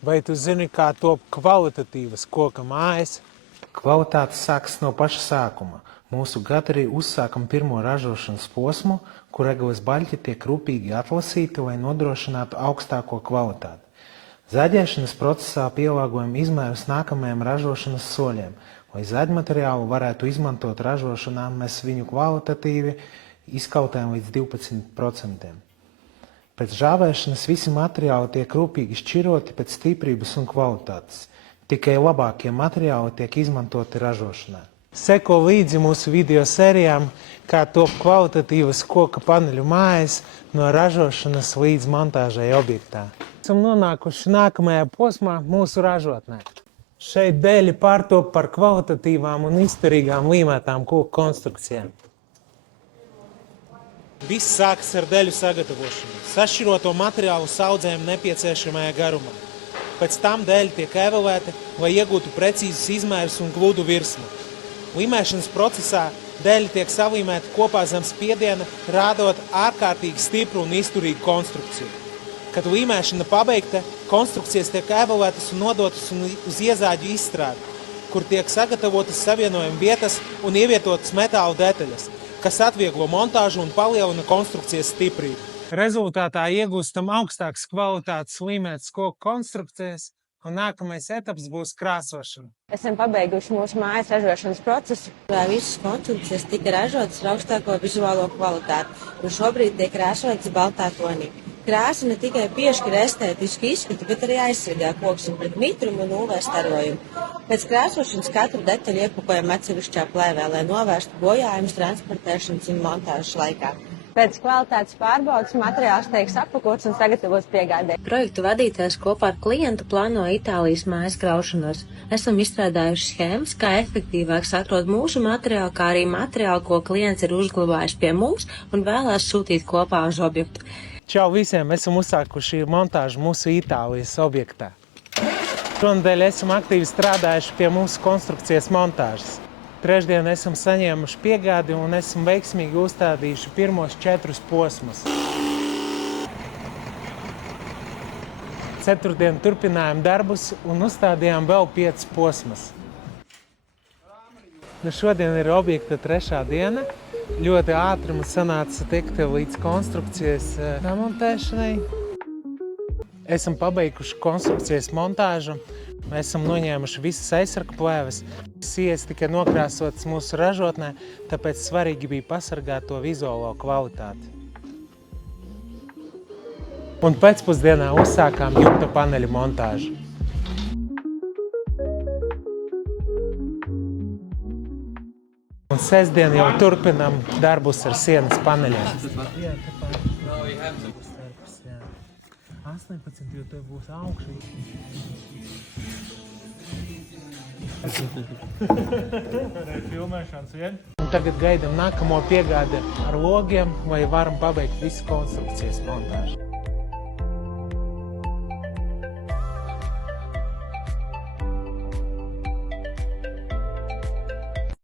Vai tu zini, kā top kvalitatīvas koka mājas? Kvalitāte sākas no paša sākuma. Mūsu gadarī uzsākam pirmo ražošanas posmu, kur egles baļķi tiek rūpīgi atlasīti, lai nodrošinātu augstāko kvalitāti. Zaļēšanas procesā pielāgojam izmērus nākamajiem ražošanas soļiem. Lai zaļmateriālu varētu izmantot ražošanā, mēs viņu kvalitatīvi izkautējam līdz 12%. Pēc žāvēšanas visi materiāli tiek rūpīgi šķiroti pēc stiprības un kvalitātes. Tikai labākie materiāli tiek izmantoti ražošanā. Seko līdzi mūsu video sērijām, kā top kvalitatīvas koka paneļu mājas no ražošanas līdz montāžai objektā. Esam nonākuši nākamajā posmā mūsu ražotnē. Šeit dēļi pārtop par kvalitatīvām un izturīgām līmētām koku konstrukcijām. Viss sākas ar dēļu sagatavošanu, sašķiroto materiālu saudzēm nepieciešamajā garumā. Pēc tam dēļi tiek evelēti, lai iegūtu precīzus izmērus un gludu virsmu. Līmēšanas procesā dēļi tiek salīmēti kopā zem spiediena, rādot ārkārtīgi stipru un izturīgu konstrukciju. Kad līmēšana pabeigta, konstrukcijas tiek evelētas un nodotas uz iezāģu izstrādi, kur tiek sagatavotas savienojuma vietas un ievietotas metāla detaļas, kas atvieglo montāžu un palielina konstrukcijas stiprību. Rezultātā iegūstam augstākas kvalitātes līmētas koku konstrukcijas, un nākamais etaps būs krāsošana. Esam pabeiguši mūsu mājas ražošanas procesu. Visas konstrukcijas tika ražotas ar augstāko vizuālo kvalitāti, un šobrīd tiek krāsotas baltā tonī. Krāsa ne tikai piešķir estētisku izskatu, bet arī aizsargā koku pret mitrumu un UV starojumu. Pēc krāsošanas katru detaļu iepakojam atsevišķā plēvē, lai novērstu bojājumus transportēšanas un montāžas laikā. Pēc kvalitātes pārbaudes materiāls tiek sapakots un sagatavots piegādē. Projektu vadītājs kopā ar klientu plāno Itālijas mājas kraušanos. Esam izstrādājuši schēmas, kā efektīvāk sakrot mūsu materiālu, kā arī materiālu, ko klients ir uzglabājis pie mums un vēlās sūtīt kopā uz objektu. Čau visiem! Esam uzsākuši montāžu mūsu Itālijas objektā. Šonadēļ esam aktīvi strādājuši pie mūsu konstrukcijas montāžas. Trešdien esam saņēmuši piegādi un esam veiksmīgi uzstādījuši pirmos 4 posmus. Ceturtdien turpinājām darbus un uzstādījām vēl 5 posmus. Šodien ir objekta 3. diena. Ļoti ātri mums sanāca tikt līdz konstrukcijas nomontēšanai. Esam pabeiguši konstrukcijas montāžu. Mēs esam noņēmuši visas aizsargu plēves. Sijas tika nokrāsotas mūsu ražotnē, tāpēc svarīgi bija pasargāt to vizuālo kvalitāti. Un pēcpusdienā uzsākām jumta paneļu montāžu. Un sestdien jau turpinām darbus ar sienas paneļiem. 18, jo tev būs augšā. Un tagad gaidām nākamo piegādi ar logiem, vai varam pabeigt visu konstrukcijas montāžu.